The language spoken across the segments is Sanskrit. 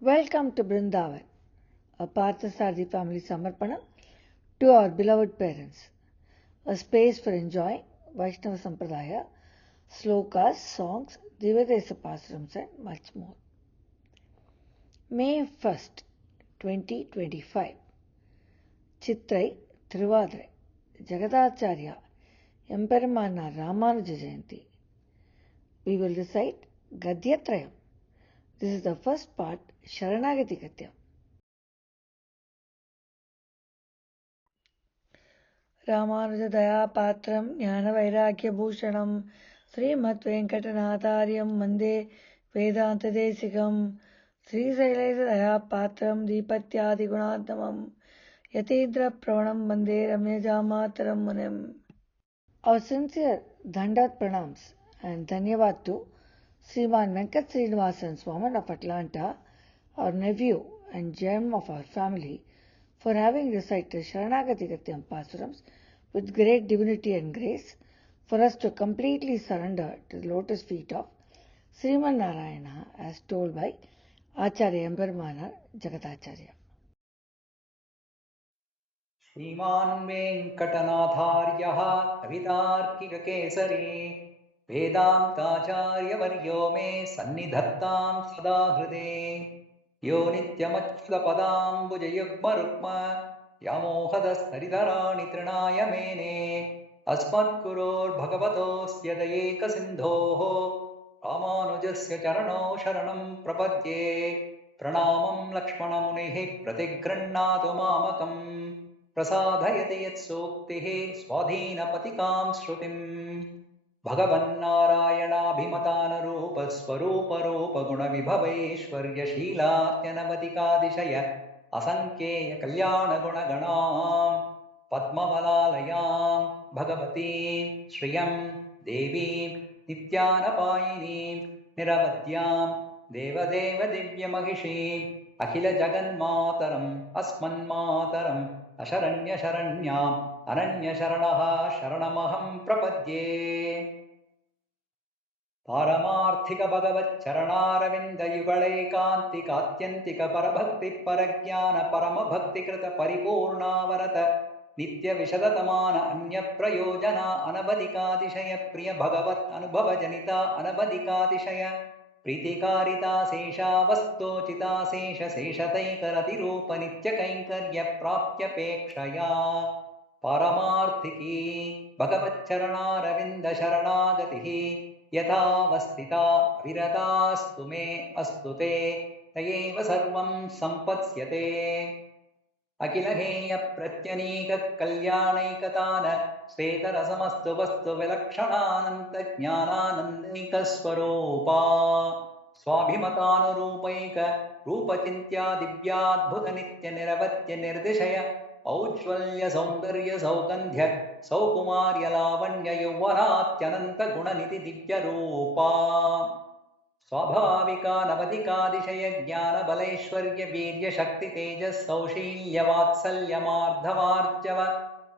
Welcome to Brindavan, a Parthasarathi family Samarpanam to our beloved parents, a space for enjoying Vaishnava Sampradaya, slokas, songs, Divadesa Pasarams and much more. May 1st, 2025, Chitrai Thiruvadirai, Jagadacharya, Emperumana Ramanuja Jayanti. We will recite Gadyatrayam. This is the first part, Sharanagati Gadyam. रामानुजदयापात्रं ज्ञानवैराग्यभूषणं श्रीमद्वेङ्कटनाथार्यं वन्दे वेदान्तदेशिकं श्रीशैलेशदयापात्रं दीपत्यादिगुणात्मकं यतीन्द्रप्रवणं वन्दे रम्यजामातरं मुनिम्. Our sincere Dandat Pranams and Dhanyavad to Sriman Venkat Srinivasan Swaman of Atlanta, our nephew and gem of our family, for having recited Sharanagati Gatyam Pasurams with great divinity and grace, for us to completely surrender to the lotus feet of Sriman Narayana as told by Acharya Emperumana Jagadacharya. श्रीमान् वेङ्कटनाथार्यः कवितार्किककेसरी वेदान्ताचार्यवर्यो मे सन्निधत्तां सदा हृदे यो नित्यमच्युतपदाम्बुजयुग्मरुक्म व्यामोहदस्तरिधराणि तृणाय मेने अस्मद्गुरोर्भगवतोऽस्य दयैकसिन्धोः रामानुजस्य चरणौ शरणं प्रपद्ये प्रणामं लक्ष्मणमुनिः प्रतिगृह्णातु मामकम् प्रसादयति यत्सूक्तिः स्वाधीनपतिकां श्रुतिम् भगवन्नारायणाभिमतानरूपस्वरूपरूपगुणविभवैश्वर्यशीलात्यनवधिकातिशय असङ्ख्येयकल्याणगुणगणां पद्मवलालयां भगवतीं श्रियं देवीं नित्यानपायिनीं निरवध्यां देवदेव दिव्यमहिषीम् अखिलजगन्मातरम् अस्मन्मातरम् अशरण्यशरण्याम् अनन्यशरणः शरणमहं प्रपद्ये पारमार्थिकभगवच्चरणारविन्दयुगलैकान्तिकात्यन्तिकपरभक्तिपरज्ञानपरमभक्तिकृतपरिपूर्णावरत नित्यविशदतमान अन्यप्रयोजना अनवधिकातिशय प्रियभगवत् अनुभवजनिता अनवधिकातिशय प्रीतिकारिता शेषा वस्तोचिता शेषशैकरतिरूपनित्यकैङ्कर्यप्राप्त्यपेक्षया पारमार्थिकी भगवच्चरणारविन्दशरणागतिः यथावस्थिता विरतास्तु मे अस्तु ते तयैव सर्वं सम्पत्स्यते अखिलहेयप्रत्यनीककल्याणैकतान श्वेतरसमस्तु वस्तु विलक्षणानन्तज्ञानानन्दैकस्वरूपा स्वाभिमतानुरूपैक रूपचिन्त्या दिव्याद्भुतनित्यनिरवत्यनिर्दिशय औज्ज्वल्यसौन्दर्यसौगन्ध्य सौकुमार्यलावण्ययौवनात्यनन्तगुणनिधि दिव्यरूपा स्वाभाविका नवधिकातिशय ज्ञानबलैश्वर्यवीर्यशक्तितेजःसौशील्यवात्सल्यमार्धवार्जव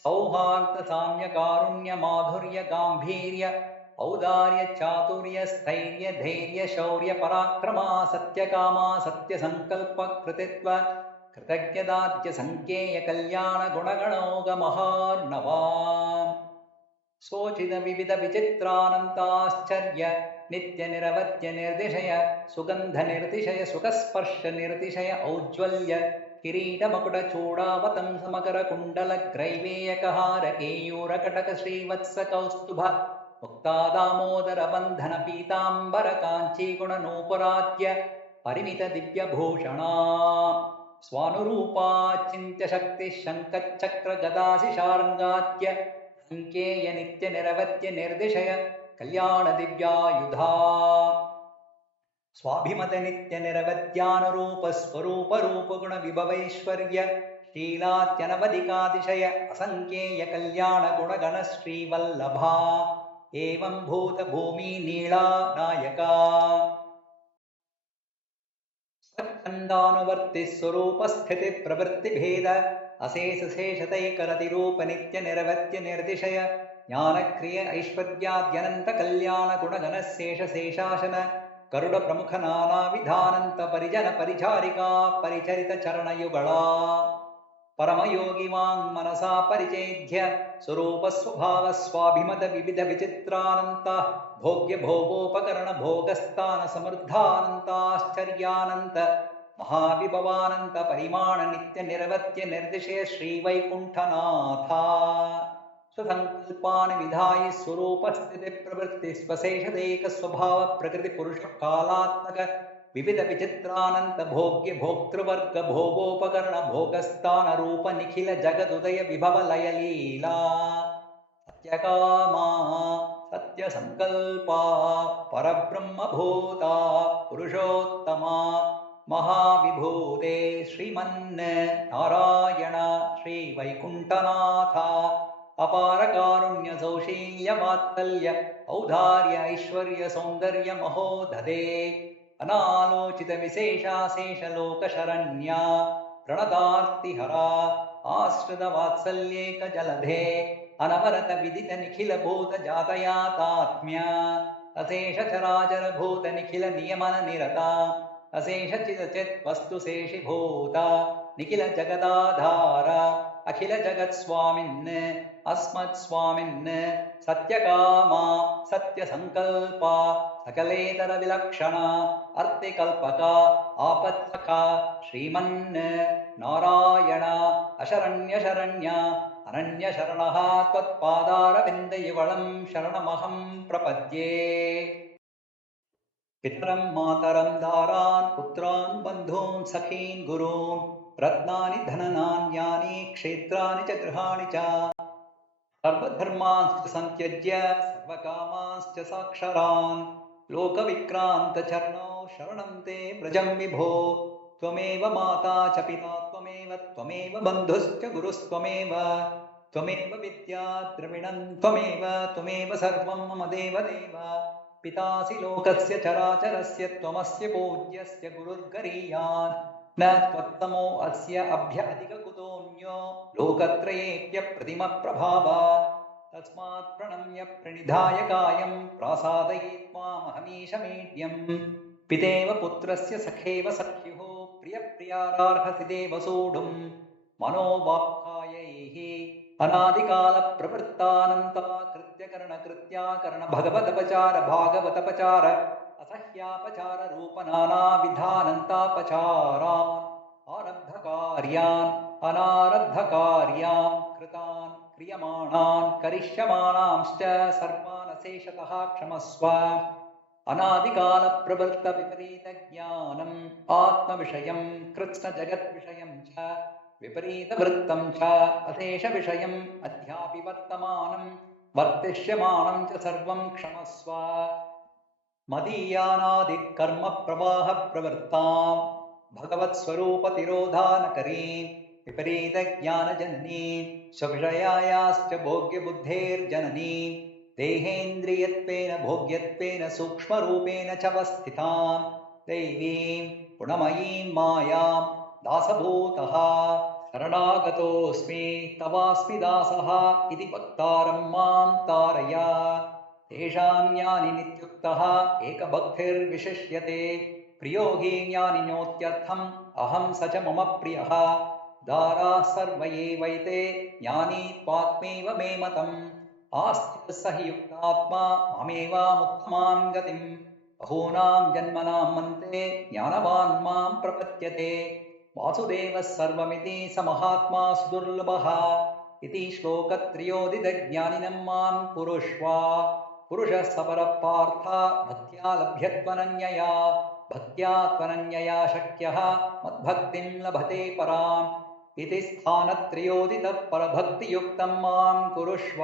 सौहार्दसाम्यकारुण्यमाधुर्यगाम्भीर्य औदार्यचातुर्यस्थैर्यधैर्यशौर्यपराक्रमा सत्यकामा सत्यसङ्कल्पकृतित्व कृतज्ञदाद्यसङ्केयकल्याणगुणगणोगमहार्णवा शोचितविविधविचित्रानन्ताश्चर्य नित्यनिरवत्यनिर्दिशय सुगन्धनिर्दिशय सुखस्पर्शनिर्दिशय औज्ज्वल्य किरीटमकुटचूडावतंसमकरकुण्डलग्रैवेयकहारकेयूरकटकश्रीवत्सकौस्तुभ मुक्तादामोदरबन्धनपीताम्बरकाञ्चीगुणनूपुराद्य परिमितदिव्यभूषणा स्वानुरूपाचिन्त्यशक्तिः शङ्खचक्रगदाशिशार्ङ्गाद्य अङ्केयनित्यनिरवत्यनिर्दिशय कल्याणदिव्यायुधा स्वाभिमतनित्यनिरवध्यानुरूपस्वरूपरूपगुणविभवैश्वर्य शीलात्यनवधिकातिशय असङ्ख्येयकल्याणगुणगणश्रीवल्लभा एवं भूतभूमिनीला नायका स्वच्छन्दानुवर्तिः स्वरूपस्थितिप्रवृत्तिभेद अशेषशेषतैकरतिरूपनित्यनिरवत्यनिर्दिशय ज्ञानक्रिय ऐश्वर्याद्यनन्तकल्याणगुणगणशेषशेषाशन ಗರುಡ ಪ್ರಮುಖ ನಾನಾ ವಿಧಾನಂತ ಪರಿಜನ ಪರಿಚಾರಿಕಾ ಪರಿಚರಿತ ಚರಣಯುಗಳ ಪರಮಯೋಗಿ ವಾಂಗ್ ಮನಸಾ ಪರಿಚೇದ್ಯ ಸ್ವರೂಪ ಸ್ವಭಾವ ಸ್ವಾಭಿಮತ ವಿವಿಧ ವಿಚಿತ್ರಾನಂತ ಭೋಗ್ಯ ಭೋಗೋಪಕರಣ ಭೋಗಸ್ಥಾನ ಸಮೃದ್ಧಾನಂತಾಶ್ಚರ್ಯಾನಂತ ಮಹಾವಿಭವಾನಂತ ಪರಿಮಾಣ ನಿತ್ಯ ನಿರವತ್ಯ ನಿರ್ದಿಶಯ ಶ್ರೀವೈಕುಂಠನಾಥ ಸ್ವಸಂಕಲ್ಪಾನ್ ವಿಧಾಯಿ ಸ್ವರೂಪ ಸ್ಥಿತಿ ಪ್ರವೃತ್ತಿ ಸ್ವಶೇಷದೇಕ ಸ್ವಭಾವ ಪ್ರಕೃತಿ ಪುರುಷ ಕಾಲಾತ್ಮಕ ವಿವಿಧ ವಿಚಿತ್ರಾನಂತ ಭೋಗ್ಯ ಭೋಕ್ತೃವರ್ಗ ಭೋಗೋಪಕರಣ ಭೋಗಸ್ಥಾನ ರೂಪ ನಿಖಿಲ ಜಗದುದಯ ವಿಭವ ಲಯ ಲೀಲಾ ಸತ್ಯಕಾಮ ಸತ್ಯ ಸಂಕಲ್ಪ ಪರಬ್ರಹ್ಮಭೂತ ಪುರುಷೋತ್ತಮ ಮಹಾವಿಭೂತೆ ಶ್ರೀಮನ್ ನಾರಾಯಣ ಶ್ರೀ ವೈಕುಂಠನಾಥ ಅಪಾರ ಕಾರುಣ್ಯ ಸೌಶೀಲ್ಯ ವಾತ್ಸಲ್ಯ ಔದಾರ್ಯ ಐಶ್ವರ್ಯ ಸೌಂದರ್ಯ ಮಹೋದಧೆ ಅನಾಲೋಚಿತ ವಿಶೇಷಾಶೇಷ ಲೋಕ ಶರಣ್ಯ ಪ್ರಣತಾರ್ತಿಹರ ಆಶ್ರಿತ ವಾತ್ಸಲ್ಯೇಕ ಜಲಧೆ ಅನವರತ ವಿದಿತ ನಿಖಿಲ ಭೂತ ಜಾತಯಾತಾತ್ಮ್ಯ ಅಶೇಷ ಚರಾಚರ ಭೂತ ನಿಖಿಲ ನಿಯಮನ ನಿರತ ಅಶೇಷ ಚಿತ್ ವಸ್ತು ಶೇಷಿಭೂತ ನಿಖಿಲ ಜಗದಾಧಾರ ಅಖಿಲ ಜಗತ್ ಸ್ವಾಮಿನ್ ಅಸ್ಮತ್ ಸ್ವಾಮಿನ್ ಸತ್ಯಕಾಮ ಸತ್ಯ ಸಂಕಲ್ಪ ಸಕಲೇತರ ವಿಲಕ್ಷಣ ಅರ್ಥಿಕಲ್ಪಕ ಆಪತ್ಸಕ ಶ್ರೀಮನ್ ನಾರಾಯಣ ಅಶರಣ್ಯ ಶರಣ್ಯ ಅನನ್ಯ ಶರಣಃ ತ್ವತ್ಪಾದಾರವಿಂದಯುಗಳಂ ಶರಣಮಹಂ ಪ್ರಪದ್ಯೆ ಪಿತರಂ ಮಾತರಂ ದಾರಾನ್ ಪುತ್ರಾನ್ ಬಂಧೂನ್ ಸಖೀನ್ ಗುರೂನ್ ರತ್ನಾನಿ ಧನನಾನ್ಯಾನಿ ಕ್ಷೇತ್ರಾನಿ ಚ ಗೃಹಾಣಿ ಚ ಸರ್ವಧರ್ಮಾಂಶ್ಚ ಸಂತ್ಯಜ್ಯ ಸರ್ವಕಾಮಾಂಶ್ಚ ಸಾಕ್ಷರಾನ್ ಲೋಕವಿಕ್ರಾಂತ ಚರಣೋ ಶರಣಂ ತೇ ವ್ರಜಂ ವಿಭೋ ತ್ವಮೇವ ಮಾತಾ ಚ ಪಿತಾ ತ್ವಮೇವ ಬಂಧುಶ್ಚ ಗುರುಸ್ತ್ವಮೇವ ತ್ವಮೇವ ವಿದ್ಯಾ ದ್ರವಿಣಂ ತ್ವಮೇವ ಸರ್ವಂ ಮಮ ದೇವದೇವ ಪಿತಾಸಿ ಲೋಕಸ್ಯ ಚರಾಚರಸ್ಯ ತ್ವಮಸ್ಯ ಪೂಜ್ಯಸ್ಯ ಗುರುರ್ಗರೀಯಾನ್ ನ ತ್ವತ್ತಮೋ ಅಸ್ಯ ಅಭ್ಯ ಅಧಿಕ ಕುತೋನ್ಯೋ ಲೋಕತ್ರಯೇತ್ಯ ಪ್ರತಿಮ ಪ್ರಭಾವ ತಸ್ಮಾತ್ ಪ್ರಣಮ್ಯ ಪ್ರಣಿಧಾಯ ಕಾಯಂ ಪ್ರಾಸಾದಯೇತ್ ಮಾಮಹಮೀಶ ಮೇಢ್ಯಂ ಪಿತೇವ ಪುತ್ರಸ್ಯ ಸಖೇವ ಸಖ್ಯುಃ ಪ್ರಿಯ ಪ್ರಿಯಾರಾರ್ಹಸಿ ದೇವ ಸೂಡುಂ ಮನೋವಾಕ್ಕಾಯೈಃ ಅನಾದಿಕಾಲ ಪ್ರವೃತ್ತಾನಂತ ಕೃತ್ಯಕರಣ ಕೃತ್ಯಾಕರಣ ಭಗವದಪಚಾರ ಭಾಗವತಪಚಾರ ಅಸಹ್ಯಾಪಚಾರ ರೂಪ ನಾನಾ ವಿಧಾನಂತಾಪಚಾರಾನ್ ಆರಬ್ಧ ಕಾರ್ಯಾನ್ ಅನಾರಬ್ಧ ಕಾರ್ಯಾನ್ ಕೃತಾನ್ ಕ್ರಿಯಮಾಣಾನ್ ಕರಿಷ್ಯಮಾಣಾಂಶ್ಚ ಸರ್ವಾನ್ ಅಶೇಷತಃ ಕ್ಷಮಸ್ವ ಅನಾದಿಕಾಲ ಪ್ರವೃತ್ತ ವಿಪರೀತ ಜ್ಞಾನಂ ಆತ್ಮವಿಷಯಂ ಕೃತ್ಸ್ನ ಜಗದ್ವಿಷಯಂ ಚ ವಿಪರೀತ ವೃತ್ತಂ ಚ ಅಶೇಷ ವಿಷಯಂ ಅಧ್ಯಾಪಿ ವರ್ತಮಾನಂ ವರ್ತಿಷ್ಯಮಾಣಂ ಚ ಸರ್ವಂ ಕ್ಷಮಸ್ವ ಮದೀಯಾನಾದಿ ಕರ್ಮ ಪ್ರವಾಹ ಪ್ರವೃತ್ತಾಂ ಭಗವತ್ ಸ್ವರೂಪ ತಿರೋಧಾನಕರೀ ವಿಪರೀತ ಜ್ಞಾನ ಜನನೀ ಸ್ವವಿಷಯಾಯಾಶ್ಚ ಭೋಗ್ಯ ಬುದ್ಧೇರ್ಜನನೀ ದೇಹೇಂದ್ರಿಯತ್ವೇನ ಭೋಗ್ಯತ್ವೇನ ಸೂಕ್ಷ್ಮರೂಪೇಣ ಚ ಅವಸ್ಥಿತಾಂ ದೈವೀಂ ಗುಣಮಯೀಂ ಮಾಯಾಂ ದಾಸಭೂತಃ ಶರಣಾಗತೋಸ್ಮಿ ತವಾಸ್ಮಿ ದಾಸಃ ಇತಿ ವಕ್ತಾರಂ ಮಾಂ ತಾರಯ ತೇಷಾಂ ಜ್ಞಾನಿ ನಿತ್ಯುಕ್ತಃ ಏಕಭಕ್ತಿರ್ವಿಶಿಷ್ಯತೆ ಪ್ರಿಯೋ ಹಿ ಜ್ಞಾನಿನೋತ್ಯರ್ಥಂ ಅಹಂ ಸ ಚ ಮಮ ಪ್ರಿಯಃ ದಾರಾಃ ಸರ್ವ ಏವೈತೆ ಜ್ಞಾನಿ ತ್ವಾತ್ಮೇವ ಮೇ ಮತಂ ಆಸ್ತಿತಃ ಸ ಹಿ ಯುಕ್ತಾತ್ಮಾ ಮಾಮೇವಾಮುತ್ತಮಾಂ ಗತಿಂ ಬಹೂನಾಂ ಜನ್ಮನಾಂ ಮಂತೆ ಜ್ಞಾನವಾನ್ ಮಾಂ ಪ್ರಪದ್ಯತೆ ವಾಸುದೇವಃ ಸರ್ವಮಿತಿ ಸ ಮಹಾತ್ಮಾ ಸುದುರ್ಲಭಃ ಇತಿ ಶ್ಲೋಕತ್ರಯೋದಿತ ಜ್ಞಾನಿನಂ ಮಾಂ ಕುರುಷ್ವ ಪುರುಷಃ ಸ ಪರಃ ಪಾರ್ಥ ಭಕ್ತ್ಯಾ ಲಭ್ಯತ್ವನನ್ಯಯಾ ಭಕ್ತ್ಯಾ ತ್ವನನ್ಯಯಾ ಶಕ್ಯಃ ಮದ್ಭಕ್ತಿಂ ಲಭತೆ ಪರಾಂ ಇತಿ ಸ್ಥಾನತ್ರಯೋದಿತಃ ಪರಭಕ್ತಿಯುಕ್ತಂ ಮಾಂ ಕುರುಷ್ವ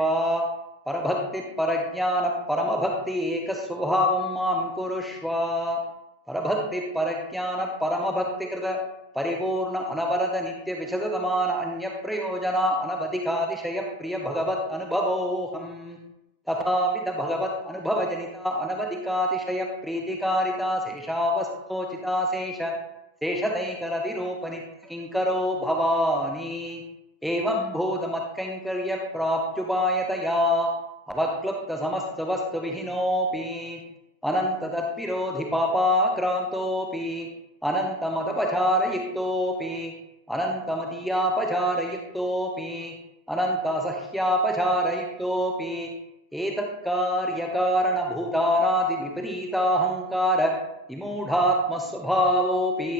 ಪರಭಕ್ತಿ ಪರಜ್ಞಾನ ಪರಮಭಕ್ತಿ ಏಕಸ್ವಭಾವಂ ಮಾಂ ಕುರುಷ್ವ ಪರಭಕ್ತಿ ಪರಜ್ಞಾನ ಪರಮಭಕ್ತಿಕೃತ ಪರಿಪೂರ್ಣ ಅನವರತ ನಿತ್ಯ ವಿಶದತಮಾನ ಅನ್ಯ ಪ್ರಯೋಜನ ಅನವಧಿಕಾತಿಶಯ ಪ್ರಿಯ ಭಗವತ್ ಅನುಭವೋಹಂ ತಥಾವಿಧ ಭಗವತ್ ಅನುಭವ ಜನಿತ ಅನವಧಿಕಾತಿಶಯ ಪ್ರೀತಿಕಾರಿತಾ ಶೇಷಾವಸ್ಥೋಚಿತಾ ಶೇಷತೈಕರತಿರೂಪ ನಿತ್ಯ ಕಿಂಕರೋ ಭವಾನಿ ಏವಂ ಭೂತ ಮತ್ಕೈಂಕರ್ಯ ಪ್ರಾಪ್ತ್ಯುಪಾಯತಯಾ ಅವಕ್ಲುಪ್ತ ಸಮಸ್ತ ವಸ್ತು ವಿಹಿನೋಪಿ अनन्ततद्विरोधि पापाक्रान्तोऽपि अनन्तमदपचारयुक्तोऽपि अनन्तमदीयापचारयुक्तोऽपि अनन्तासह्यापचारयुक्तोऽपि एतत्कार्यकारणभूतानादिविपरीताहङ्कार विमूढात्मस्वभावोऽपि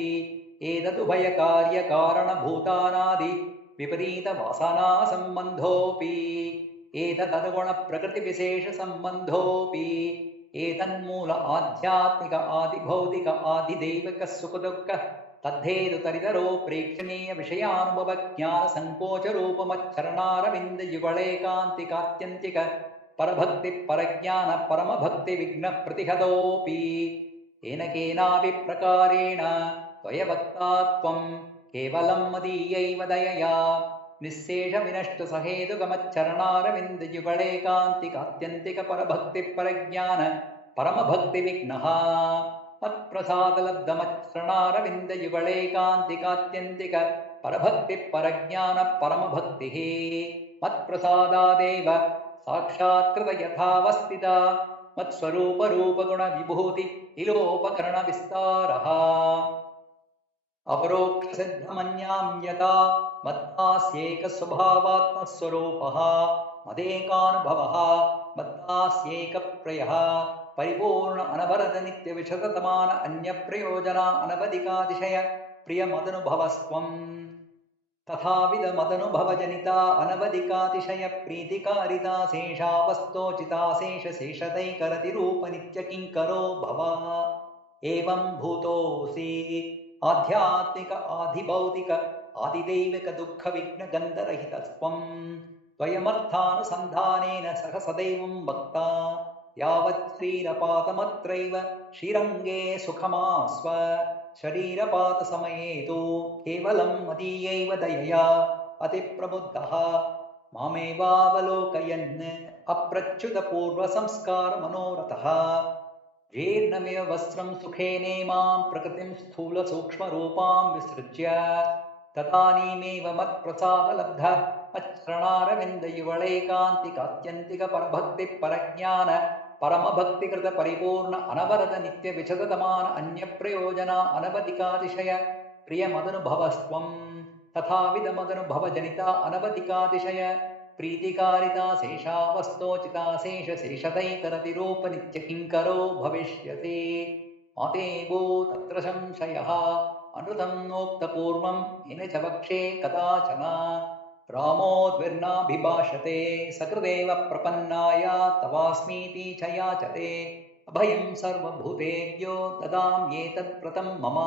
एतदुभयकार्यकारणभूतानादि विपरीतवासनासम्बन्धोऽपि एतदनुगुणप्रकृतिविशेषसम्बन्धोऽपि एतन्मूल आध्यात्मिक आदिभौतिक आदिदैविक सुखदुःख तद्धेतुतरितरो प्रेक्षणीय विषयानुभवज्ञानसङ्कोचरूपमच्चरणारविन्दयुगळैकान्तिकात्यन्तिक परभक्तिपरज्ञान परमभक्तिविघ्नप्रतिहतोऽपि येन केनापि प्रकारेण त्वयवक्ता त्वं केवलं मदीयैव दयया निःशेषविनष्टसहेतुकमच्चरणारविन्दयुगळैकान्तिकात्यन्तिकपरभक्तिपरज्ञान परमभक्तिविघ्नः मत्प्रसादलब्धमच्चरणारविन्दयुगळैकान्तिकात्यन्तिक परभक्तिपरज्ञान परमभक्तिः मत्प्रसादादेव साक्षात्कृत यथावस्थिता मत्स्वरूपरूपगुणविभूति इलोपकरणविस्तारः अपरोक्षसिद्धमन्यां यथा मत्तास्येकस्वभावात्मस्वरूपः मदेकानुभवः मत्तास्येकप्रियः परिपूर्ण अनवरत नित्यविशततमान अन्यप्रयोजना अनवधिकातिशय प्रियमदनुभवस्त्वम् तथाविधमदनुभवजनिता अनवधिकातिशय प्रीतिकारिता शेषावस्तोचिता शेषशेषतैकरतिरूपनित्यकिङ्करो भव एवं भूतोऽसि आध्यात्मिक आधिभौतिक आदिदैविक दुःखविघ्नगन्धरहितस्त्वं त्वयमर्थानुसन्धानेन सह सदैवं भक्ता यावत् शरीरपातमत्रैव श्रीरङ्गे सुखमास्व शरीरपातसमये तु केवलं मदीयैव दयया अतिप्रबुद्धः मामेवावलोकयन् अप्रच्युतपूर्वसंस्कारमनोरथः जीर्णमिव वस्त्रं सुखेनेमां प्रकृतिं स्थूलसूक्ष्मरूपां विसृज्य तदानीमेव मत्प्रसादलब्ध मच्चरणारविन्दयुगळैकान्तिकात्यन्तिकपरभक्तिपरज्ञान परमभक्तिकृतपरिपूर्ण अनवरत नित्यविशततमान अन्यप्रयोजना अनवधिकातिशय प्रियमदनुभवस्त्वं तथाविधमदनुभवजनिता अनवधिकातिशय प्रीतिकारिता शेषावस्तोचिता शेषशेषतैकरतिरूपनित्यकिङ्करो भविष्यसि मातेवो तत्र संशयः अनृतं नोक्तपूर्वं येन च वक्षे कदाचन रामोद्विर्नाभिभाषते सकृदेव प्रपन्नाय तवास्मीति च याचते अभयं सर्वभूतेभ्यो ददाम्येतत्प्रतं मम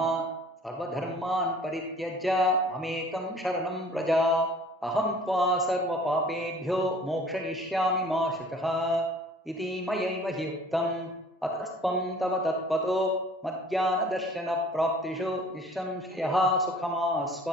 सर्वधर्मान् परित्यज्य ममेकं शरणं व्रज अहं त्वा सर्वपापेभ्यो मोक्षयिष्यामि मा शुचः इति मयैव हि उक्तम् अतस्त्वं तव तत्त्वतो मज्ञानदर्शनप्राप्तिषु निःसंशयः सुखमास्व।